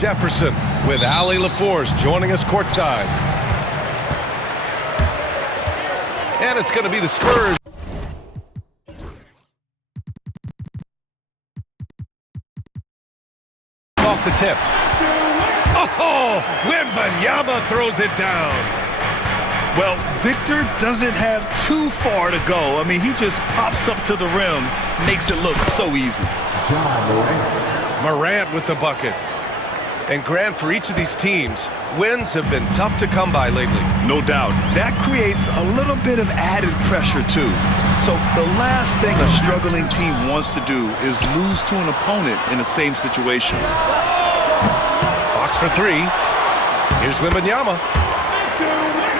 Jefferson with Ali LaForce joining us courtside. And it's going to be the Spurs. Off the tip. Oh, Wembanyama throws it down. Well, Victor doesn't have too far to go. I mean, he just pops up to the rim, makes it look so easy. Morant with the bucket. And Grant, for each of these teams, wins have been tough to come by lately. No doubt. That creates a little bit of added pressure, too. So the last thing a struggling team wants to do is lose to an opponent in the same situation. Box for three. Here's Wembanyama.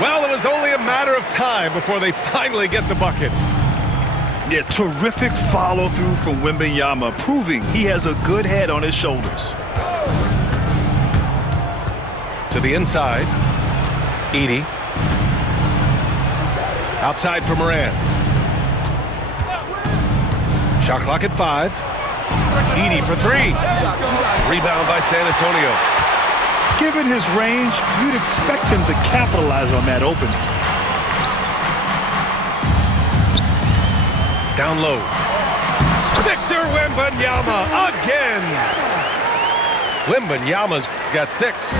Well, it was only a matter of time before they finally get the bucket. Yeah, terrific follow-through from Wembanyama, proving he has a good head on his shoulders. To the inside. Edey. Outside for Morant. Shot clock at 5. Edey for 3. Rebound by San Antonio. Given his range, you'd expect him to capitalize on that opening. Down low. Victor Wembanyama again. Wembanyama's got 6.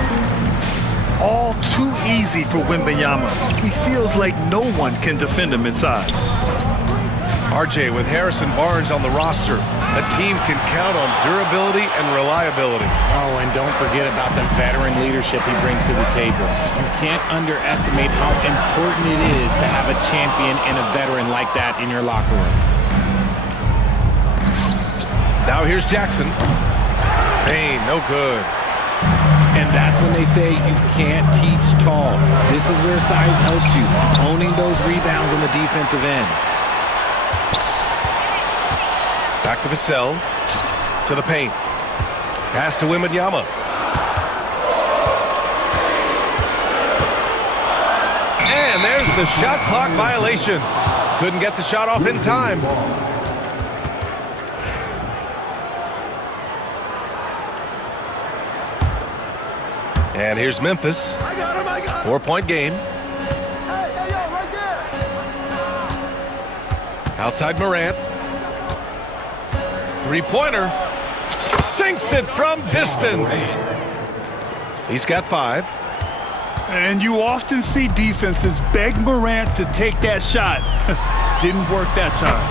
All too easy for Wembanyama. He feels like no one can defend him inside. RJ with Harrison Barnes on the roster. A team can count on durability and reliability. Oh, and don't forget about the veteran leadership he brings to the table. You can't underestimate how important it is to have a champion and a veteran like that in your locker room. Now here's Jackson. Payne, no good. And that's when they say you can't teach tall. This is where size helps you, owning those rebounds on the defensive end. Back to Vassell. To the paint. Pass to Wembanyama. And there's the shot clock violation. Couldn't get the shot off in time. And here's Memphis. 4-point game. Outside Morant. Three-pointer. Sinks it from distance. He's got 5. And you often see defenses beg Morant to take that shot. Didn't work that time.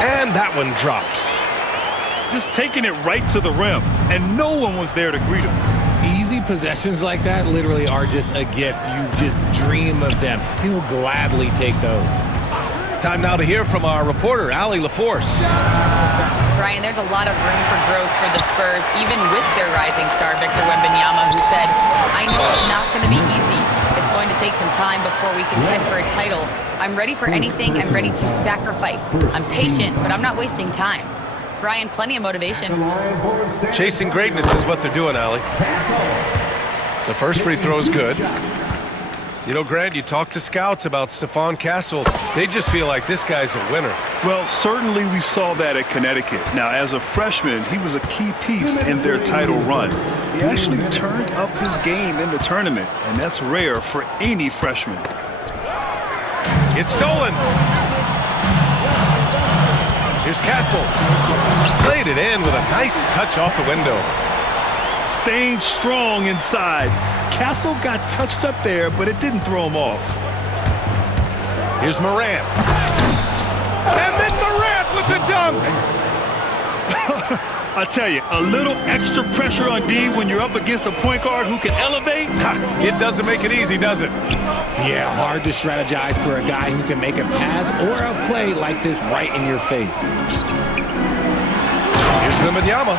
And that one drops. Just taking it right to the rim, and no one was there to greet him. Easy possessions like that literally are just a gift. You just dream of them. He'll gladly take those. Time now to hear from our reporter, Ali LaForce. Brian, there's a lot of room for growth for the Spurs, even with their rising star, Victor Wembanyama, who said, I know it's not going to be easy. It's going to take some time before we contend for a title. I'm ready for anything. I'm ready to sacrifice. I'm patient, but I'm not wasting time. Brian, plenty of motivation. Chasing greatness is what they're doing, Ali. The first free throw is good. You know, Grant, you talk to scouts about Stephon Castle. They just feel like this guy's a winner. Well, certainly we saw that at Connecticut. Now, as a freshman, he was a key piece in their title run. He actually turned up his game in the tournament, and that's rare for any freshman. It's stolen. Here's Castle. Played it in with a nice touch off the window. Staying strong inside. Castle got touched up there, but it didn't throw him off. Here's Morant. And then Morant with the dunk. I tell you, a little extra pressure on D when you're up against a point guard who can elevate. It doesn't make it easy, does it? Yeah, hard to strategize for a guy who can make a pass or a play like this right in your face. Here's Wembanyama.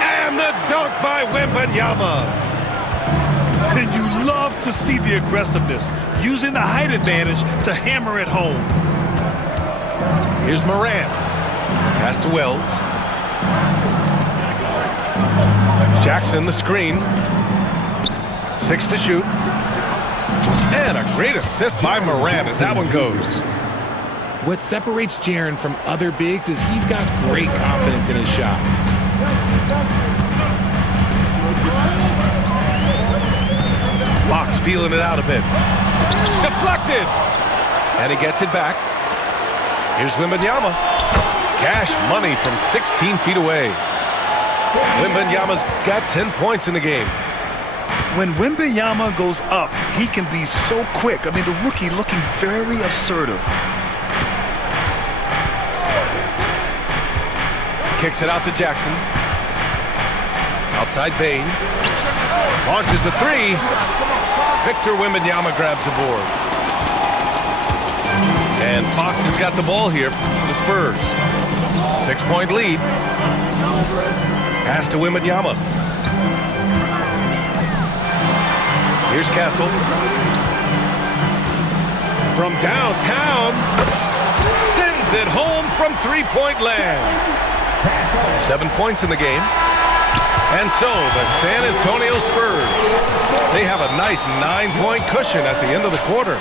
And the dunk by Wembanyama. And you love to see the aggressiveness, using the height advantage to hammer it home. Here's Morant. Pass to Wells. Jackson, the screen. 6 to shoot. And a great assist by Morant as that one goes. What separates Jaren from other bigs is he's got great confidence in his shot. feeling it out a bit. Deflected! And he gets it back. Here's Wembanyama. Cash money from 16 feet away. Wembanyama's got 10 points in the game. When Wembanyama goes up, he can be so quick. I mean, the rookie looking very assertive. Kicks it out to Jackson. Outside Bain. Launches a three. Victor Wembanyama grabs the board. And Fox has got the ball here for the Spurs. 6-point lead. Pass to Wembanyama. Here's Castle. From downtown. Sends it home from three-point land. 7 points in the game. And so the San Antonio Spurs, they have a nice 9-point cushion at the end of the quarter.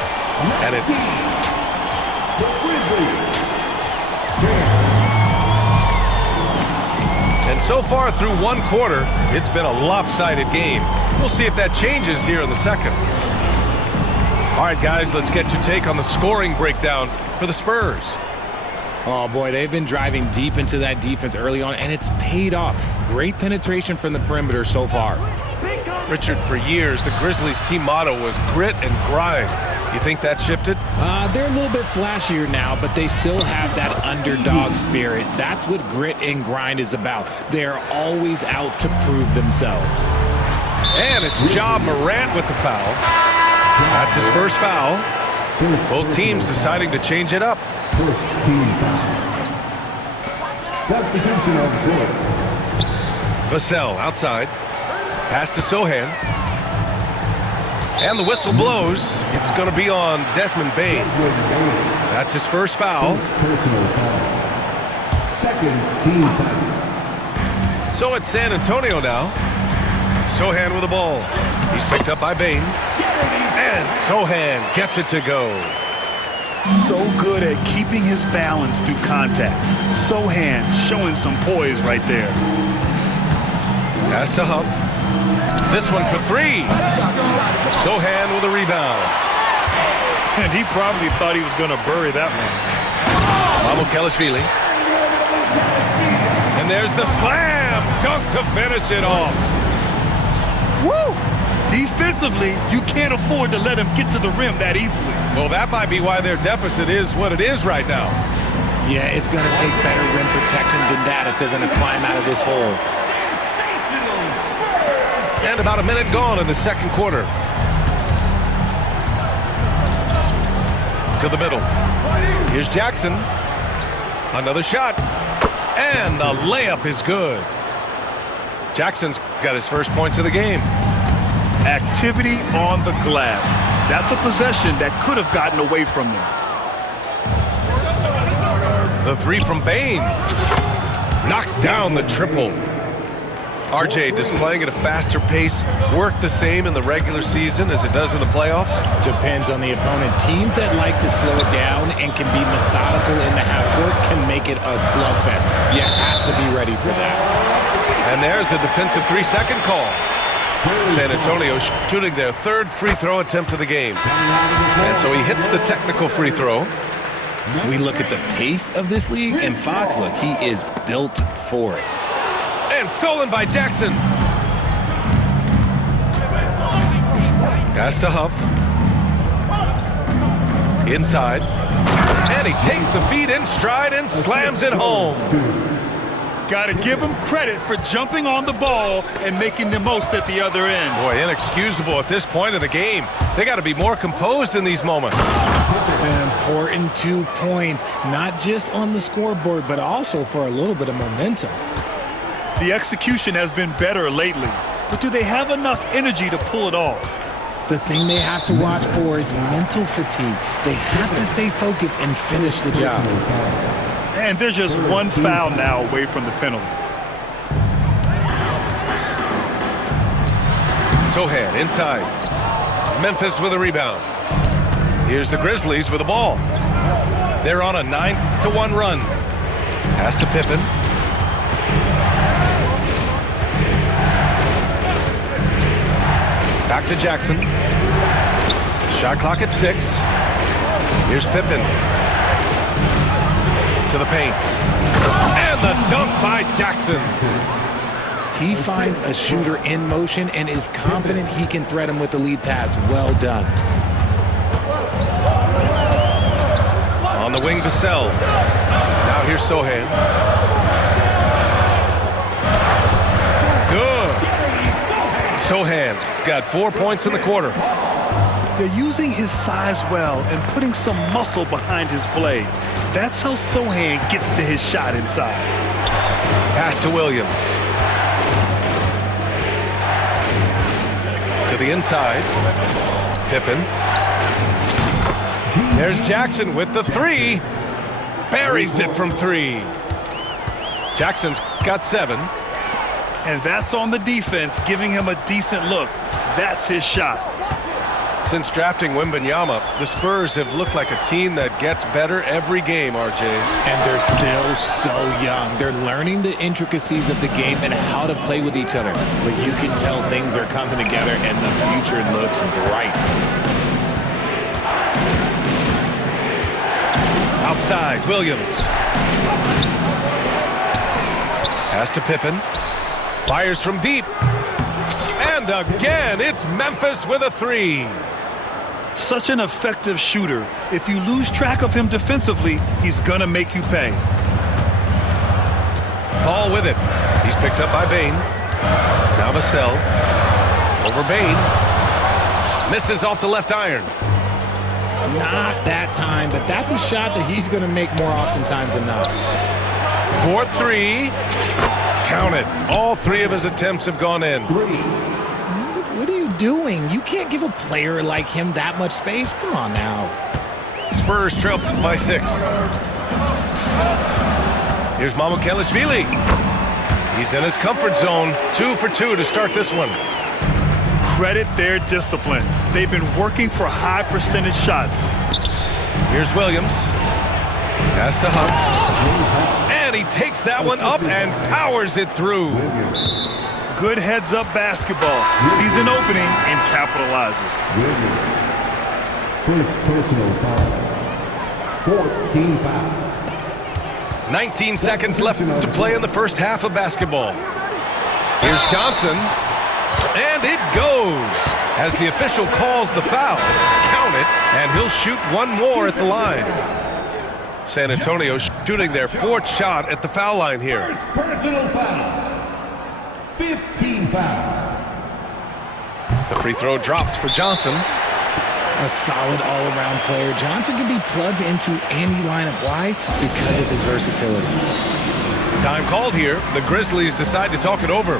And so far through one quarter, it's been a lopsided game. We'll see if that changes here in the second. All right, guys, let's get your take on the scoring breakdown for the Spurs. Oh, boy, they've been driving deep into that defense early on, and it's paid off. Great penetration from the perimeter so far. Richard, for years, the Grizzlies' team motto was grit and grind. You think that shifted? They're a little bit flashier now, but they still have that underdog spirit. That's what grit and grind is about. They're always out to prove themselves. And it's Ja Morant with the foul. That's his first foul. Both teams deciding to change it up. First team foul. Substitution on court. Vassell outside. Pass to Sohan. And the whistle blows. It's going to be on Desmond Bain. That's his first foul. Personal foul. Second team foul. So it's San Antonio now. Sohan with the ball. He's picked up by Bain. And Sohan gets it to go. So good at keeping his balance through contact. Sohan showing some poise right there. Pass to Huff. This one for three. Sohan with a rebound. And he probably thought he was going to bury that one. Mamukelashvili. And there's the slam dunk to finish it off. Woo! Defensively, you can't afford to let him get to the rim that easily. Well, that might be why their deficit is what it is right now. Yeah, it's going to take better rim protection than that if they're going to climb out of this hole. And about a minute gone in the second quarter. To the middle. Here's Jackson. Another shot. And the layup is good. Jackson's got his first points of the game. Activity on the glass. That's a possession that could have gotten away from them. The three from Bain. Knocks down the triple. RJ, does playing at a faster pace work the same in the regular season as it does in the playoffs? Depends on the opponent. Teams that like to slow it down and can be methodical in the half-court can make it a slugfest. You have to be ready for that. And there's a defensive 3-second call. San Antonio shooting their third free throw attempt of the game. And so he hits the technical free throw. We look at the pace of this league, and Fox, look, he is built for it. And stolen by Jackson. Pass to Huff. Inside. And he takes the feed in stride and slams it home. Got to give him credit for jumping on the ball and making the most at the other end. Boy, inexcusable at this point of the game. They got to be more composed in these moments. An important 2 points, not just on the scoreboard, but also for a little bit of momentum. The execution has been better lately, but do they have enough energy to pull it off? The thing they have to watch for is mental fatigue. They have to stay focused and finish the job. And they're just one foul now away from the penalty. Sohan inside. Memphis with a rebound. Here's the Grizzlies with the ball. They're on a 9-1 run. Pass to Pippen. Back to Jackson. Shot clock at 6. Here's Pippen. To the paint. And the dunk by Jackson. He finds a shooter in motion and is confident he can thread him with the lead pass. Well done. On the wing, Vassell. Now here's Sohan. Good. Sohan's got 4 points in the quarter. They're using his size well and putting some muscle behind his blade. That's how Sohan gets to his shot inside. Pass to Williams. To the inside. Pippen. There's Jackson with the 3. Buries it from 3. Jackson's got 7. And that's on the defense, giving him a decent look. That's his shot. Since drafting Wembanyama, the Spurs have looked like a team that gets better every game, RJ. And they're still so young. They're learning the intricacies of the game and how to play with each other. But you can tell things are coming together and the future looks bright. Outside, Williams. Pass to Pippen. Fires from deep. And again, it's Memphis with a 3. Such an effective shooter. If you lose track of him defensively, he's gonna make you pay. Paul with it. He's picked up by Bain. Now Vassell. Over Bain. Misses off the left iron. Not that time, but that's a shot that he's going to make more oftentimes than not. 4-3. Count it. All 3 of his attempts have gone in. What are you doing? You can't give a player like him that much space. Come on now. Spurs trail by 6. Here's Mamukelashvili. He's in his comfort zone. 2 for 2 to start this one. Credit their discipline. They've been working for high percentage shots. Here's Williams. Pass to Huff. And he takes that one up and powers it through. Good heads-up basketball. Sees an opening and capitalizes. First personal foul. 14 foul. 19 seconds left to play in the first half of basketball. Here's Johnson. And it goes. As the official calls the foul, count it, and he'll shoot one more at the line. San Antonio shooting their 4th shot at the foul line here. First personal foul. 15 foul. The free throw dropped for Johnson. A solid all-around player. Johnson can be plugged into any lineup. Why? Because of his versatility. Time called here. The Grizzlies decide to talk it over.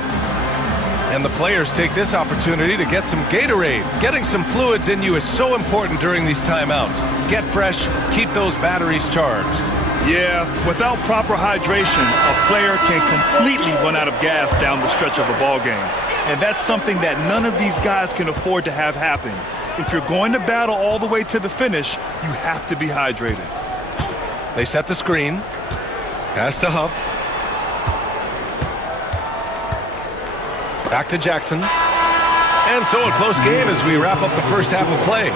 And the players take this opportunity to get some Gatorade. Getting some fluids in you is so important during these timeouts. Get fresh, keep those batteries charged. Yeah, without proper hydration, a player can completely run out of gas down the stretch of a ball game. And that's something that none of these guys can afford to have happen. If you're going to battle all the way to the finish, you have to be hydrated. They set the screen. Pass to Huff. Back to Jackson. And so a close game as we wrap up the first half of play.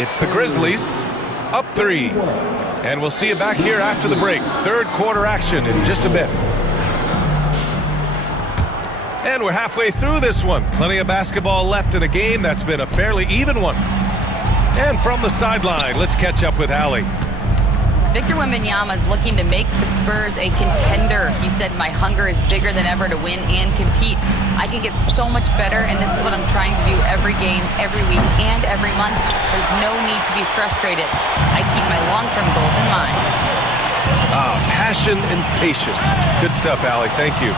It's the Grizzlies up 3. And we'll see you back here after the break. 3rd quarter action in just a bit. And we're halfway through this one. Plenty of basketball left in a game that's been a fairly even one. And from the sideline, let's catch up with Allie. Victor Wembanyama is looking to make the Spurs a contender. He said, "My hunger is bigger than ever to win and compete. I can get so much better, and this is what I'm trying to do every game, every week, and every month. There's no need to be frustrated. I keep my long-term goals in mind." Passion and patience. Good stuff, Allie. Thank you.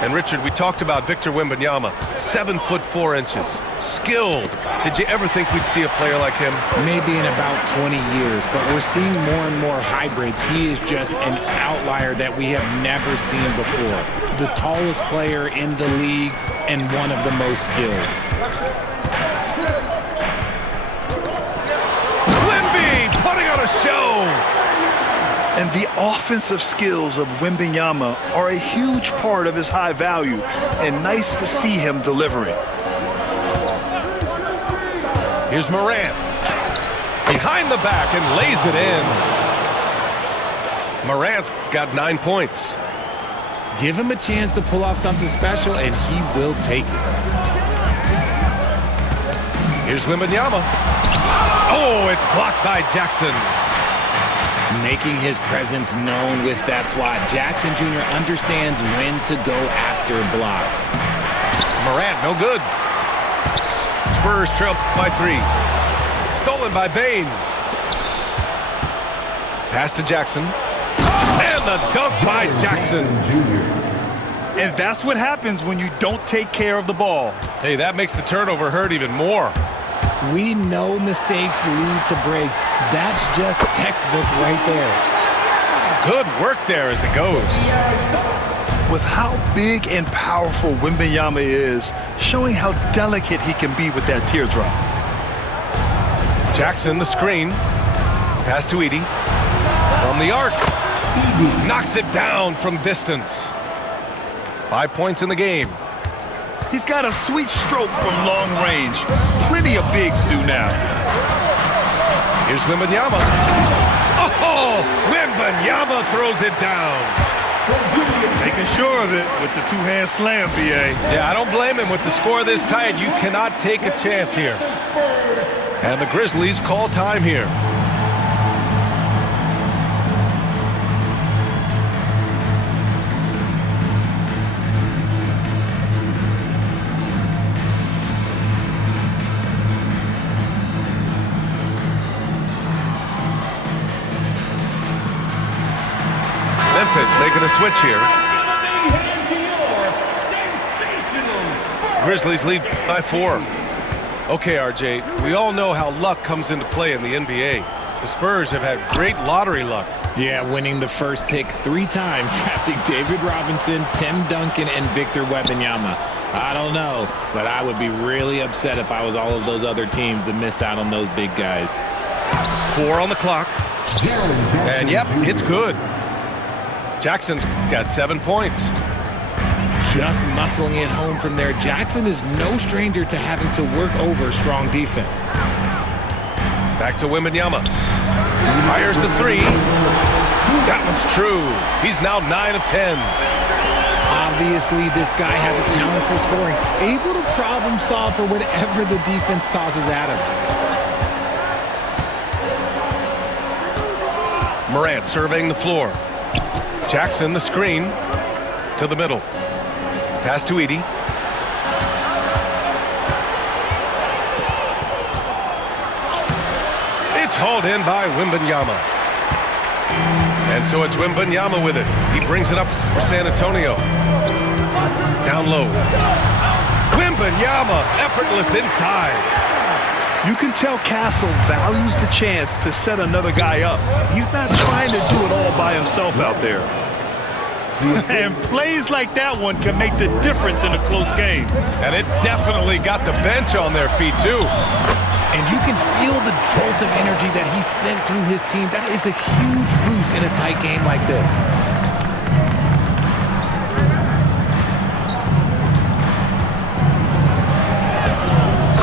And Richard, we talked about Victor Wembanyama, 7'4". Skilled. Did you ever think we'd see a player like him? Maybe in about 20 years, but we're seeing more and more hybrids. He is just an outlier that we have never seen before. The tallest player in the league and one of the most skilled. Wemby putting on a show. And the offensive skills of Wembanyama are a huge part of his high value, and nice to see him delivering. Here's Morant. Behind the back and lays it in. Morant's got 9 points. Give him a chance to pull off something special, and he will take it. Here's Wembanyama. Oh, it's blocked by Jackson. Making his presence known with that swat. Jackson Jr. understands when to go after blocks. Morant, no good. Spurs trail by 3. Stolen by Bain. Pass to Jackson. And the dunk by Jackson. And that's what happens when you don't take care of the ball. Hey, that makes the turnover hurt even more. We know mistakes lead to breaks. That's just textbook right there. Good work there as it goes. With how big and powerful Wembanyama is, showing how delicate he can be with that teardrop. Jackson, the screen. Pass to Edey. From the arc. Knocks it down from distance. 5 points in the game. He's got a sweet stroke from long range. Plenty of bigs do now. Here's Wembanyama. Oh, Wembanyama throws it down. Making sure of it with the two-hand slam, B.A. Yeah, I don't blame him. With the score this tight, you cannot take a chance here. And the Grizzlies call time here. Memphis making a switch here. Grizzlies lead by 4. Okay, RJ, we all know how luck comes into play in the NBA. The Spurs have had great lottery luck. Yeah, winning the first pick 3 times, drafting David Robinson, Tim Duncan, and Victor Wembanyama. I don't know, but I would be really upset if I was all of those other teams to miss out on those big guys. 4 on the clock. And yep, it's good. Jackson's got 7 points. Just muscling it home from there. Jackson is no stranger to having to work over strong defense. Back to Wembanyama. Fires the 3. That one's true. He's now 9 of 10. Obviously, this guy has a talent for scoring. Able to problem solve for whatever the defense tosses at him. Morant surveying the floor. Jackson, the screen, to the middle. Pass to Edey. It's hauled in by Wembanyama. And so it's Wembanyama with it. He brings it up for San Antonio. Down low. Wembanyama, effortless inside. You can tell Castle values the chance to set another guy up. He's not trying to do it all by himself out there. And plays like that one can make the difference in a close game. And it definitely got the bench on their feet, too. And you can feel the jolt of energy that he sent through his team. That is a huge boost in a tight game like this.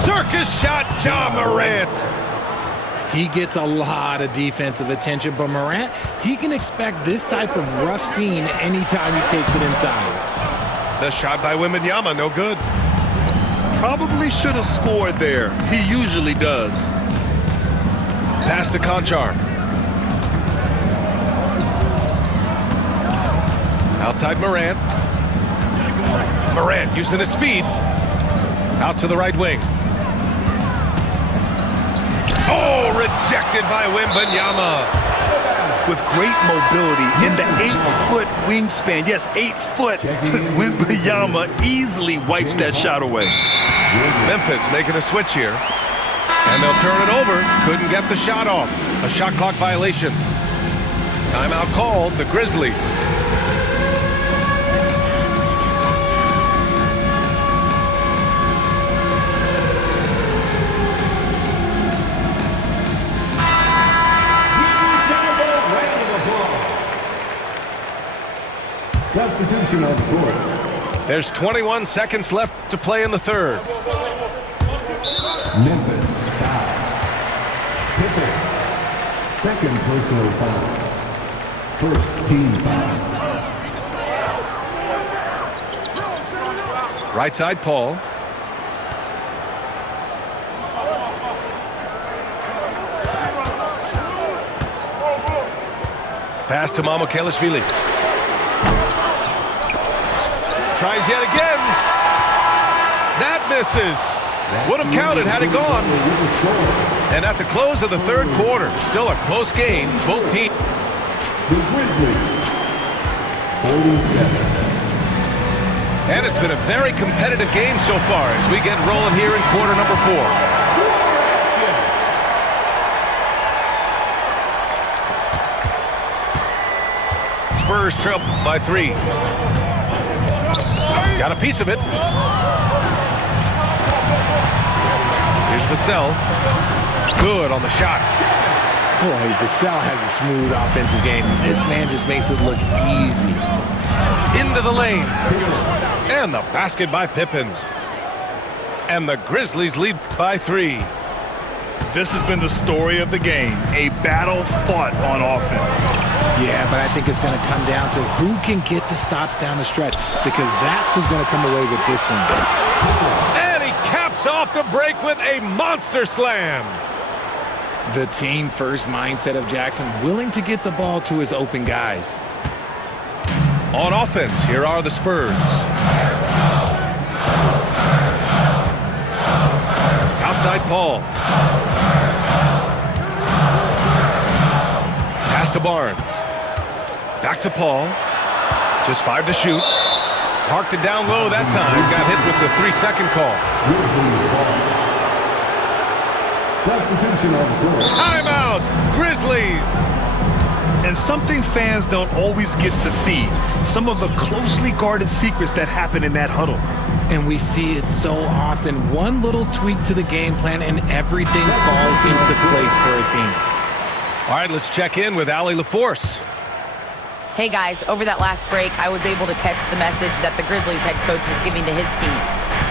Circus shot, Ja Morant. He gets a lot of defensive attention, but Morant, he can expect this type of rough scene anytime he takes it inside. The shot by Wembanyama, no good. Probably should have scored there. He usually does. Pass to Conchar. Outside Morant. Morant using his speed. Out to the right wing. Oh, rejected by Wembanyama. With great mobility in the 8-foot wingspan. Yes, 8 foot. Wembanyama easily wipes that shot away. Memphis making a switch here. And they'll turn it over. Couldn't get the shot off. A shot clock violation. Timeout called, the Grizzlies. Substitution on the court. There's 21 seconds left to play in the third. Memphis foul. Second personal foul. First team foul. Right side, Paul. Pass to Mamukelashvili. Tries yet again. That misses. Would have counted had it gone. And at the close of the third quarter, still a close game. Both teams. The Grizzlies, 47. And it's been a very competitive game so far as we get rolling here in quarter number 4. Spurs trail by 3. Got a piece of it. Here's Vassell. Good on the shot. Boy, Vassell has a smooth offensive game. This man just makes it look easy. Into the lane. And the basket by Pippen. And the Grizzlies lead by 3. This has been the story of the game. A battle fought on offense. Yeah, but I think it's going to come down to who can get the stops down the stretch, because that's who's going to come away with this one. And he caps off the break with a monster slam. The team first mindset of Jackson, willing to get the ball to his open guys. On offense, here are the Spurs. Outside Paul. Pass to Barnes. Back to Paul. Just 5 to shoot. Parked it down low that time. Got hit with the 3-second call. Substitution on the court. Timeout, Grizzlies. And something fans don't always get to see. Some of the closely guarded secrets that happen in that huddle. And we see it so often. One little tweak to the game plan and everything falls into place for a team. All right, let's check in with Allie LaForce. Hey guys, over that last break, I was able to catch the message that the Grizzlies head coach was giving to his team.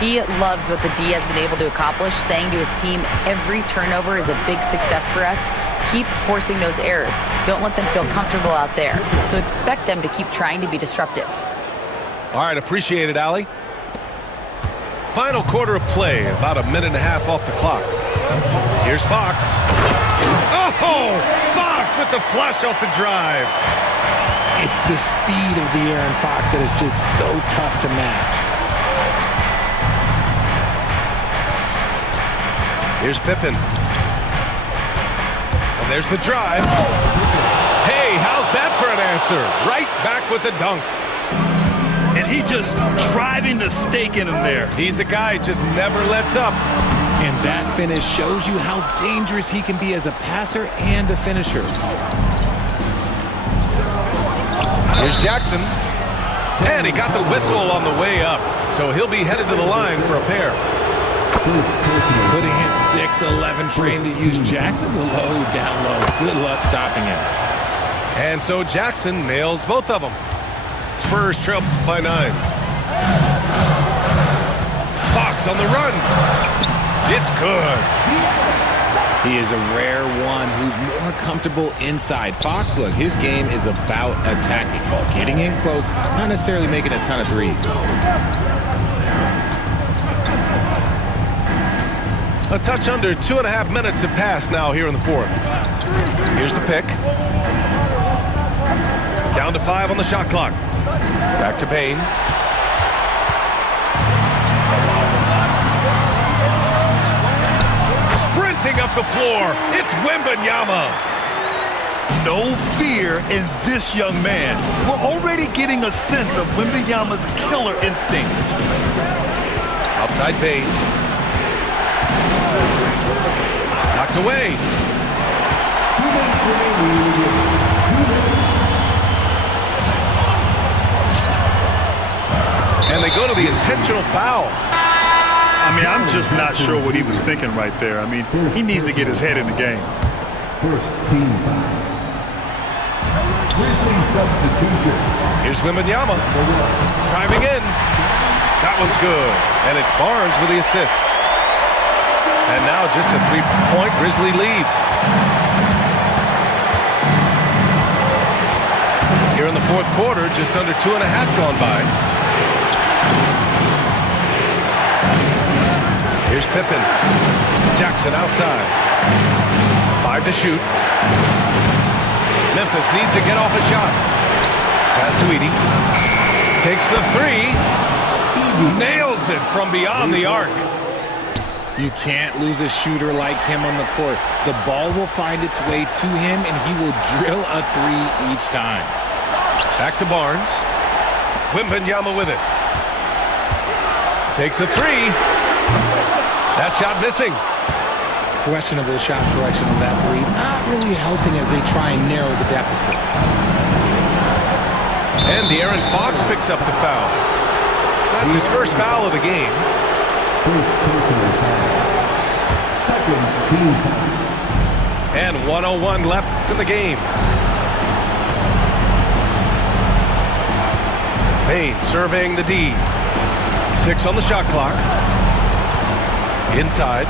He loves what the D has been able to accomplish, saying to his team, every turnover is a big success for us. Keep forcing those errors. Don't let them feel comfortable out there. So expect them to keep trying to be disruptive. All right, appreciate it, Allie. Final quarter of play, about a minute and a half off the clock. Here's Fox. Oh, Fox with the flush off the drive. It's the speed of the Aaron Fox that is just so tough to match. Here's Pippen. And there's the drive. Hey, how's that for an answer? Right back with the dunk. And he just driving the stake in him there. He's a guy who just never lets up. And that finish shows you how dangerous he can be as a passer and a finisher. Here's Jackson. And he got the whistle on the way up. So he'll be headed to the line for a pair. Putting his 6'11" frame to use Jackson's a low, down low. Good luck stopping him. And so Jackson nails both of them. Spurs trail by 9. Fox on the run. It's good. He is a rare one who's more comfortable inside. Fox, look, his game is about attacking, getting in close, not necessarily making a ton of threes. A touch under 2.5 minutes have passed now here in the fourth. Here's the pick. Down to 5 on the shot clock. Back to Payne. Sprinting up the floor, it's Wembanyama. No fear in this young man. We're already getting a sense of Wembanyama's killer instinct. Outside Payne. Knocked away. 2 minutes remaining. 2 minutes. And they go to the intentional foul. I mean, I'm just not sure what he was thinking right there. I mean, he needs to get his head in the game. First team foul. Grizzlies substitution. Here's Wembanyama. Driving in. That one's good. And it's Barnes with the assist. And now just a 3-point Grizzly lead. Here in the fourth quarter, just under 2.5 gone by. Here's Pippen. Jackson outside. 5 to shoot. Memphis needs to get off a shot. Pass to Edey. Takes the 3. Nails it from beyond the arc. You can't lose a shooter like him on the court. The ball will find its way to him, and he will drill a 3 each time. Back to Barnes. Wembanyama with it. Takes a 3. That shot missing. Questionable shot selection on that 3. Not really helping as they try and narrow the deficit. And De'Aaron Fox picks up the foul. That's his first foul of the game. First personal foul. Second team foul. And 1:01 left in the game. Payne surveying the D. 6 on the shot clock. Inside.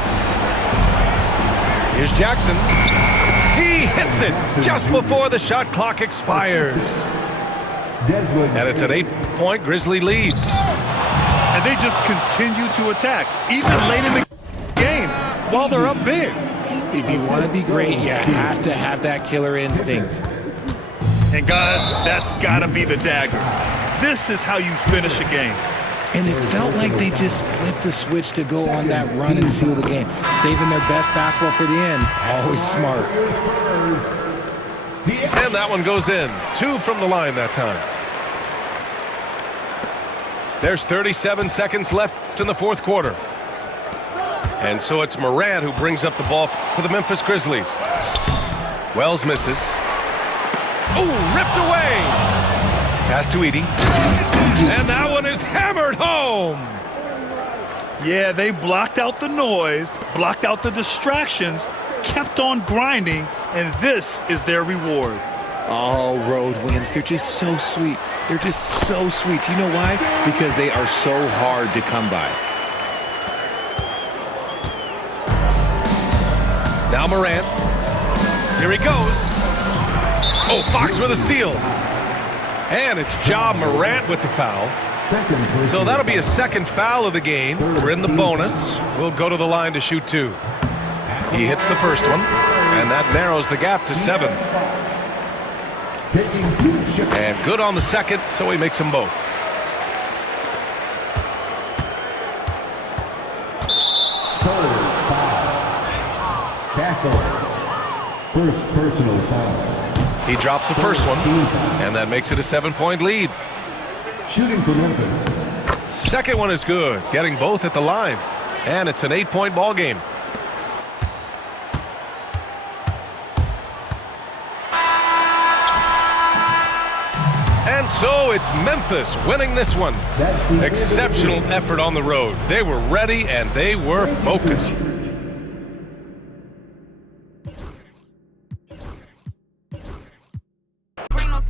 Here's Jackson. He hits it just before the shot clock expires. And it's an 8-point Grizzly lead. And they just continue to attack, even late in the game, while they're up big. If you want to be great, you have to have that killer instinct. And guys, that's got to be the dagger. This is how you finish a game. And it felt like they just flipped the switch to go on that run and seal the game. Saving their best basketball for the end. Always smart. And that one goes in. 2 from the line that time. There's 37 seconds left in the fourth quarter. And so it's Morant who brings up the ball for the Memphis Grizzlies. Wells misses. Oh, ripped away. Pass to Edey. And that one is hammered home. Yeah, they blocked out the noise, blocked out the distractions, kept on grinding, and this is their reward. All road wins. They're just so sweet. They're just so sweet. You know why? Because they are so hard to come by. Now Morant. Here he goes. Oh, Fox with a steal. And it's Ja Morant with the foul. So that'll be a second foul of the game. We're in the bonus. We'll go to the line to shoot 2. He hits the first one, and that narrows the gap to 7. And good on the second, so he makes them both. Spurs foul. Castle. First personal foul. He drops the first one, and that makes it a 7-point lead. Shooting for Memphis. Second one is good, getting both at the line. And it's an 8-point ball game. And so it's Memphis winning this one. Exceptional effort on the road. They were ready and they were focused.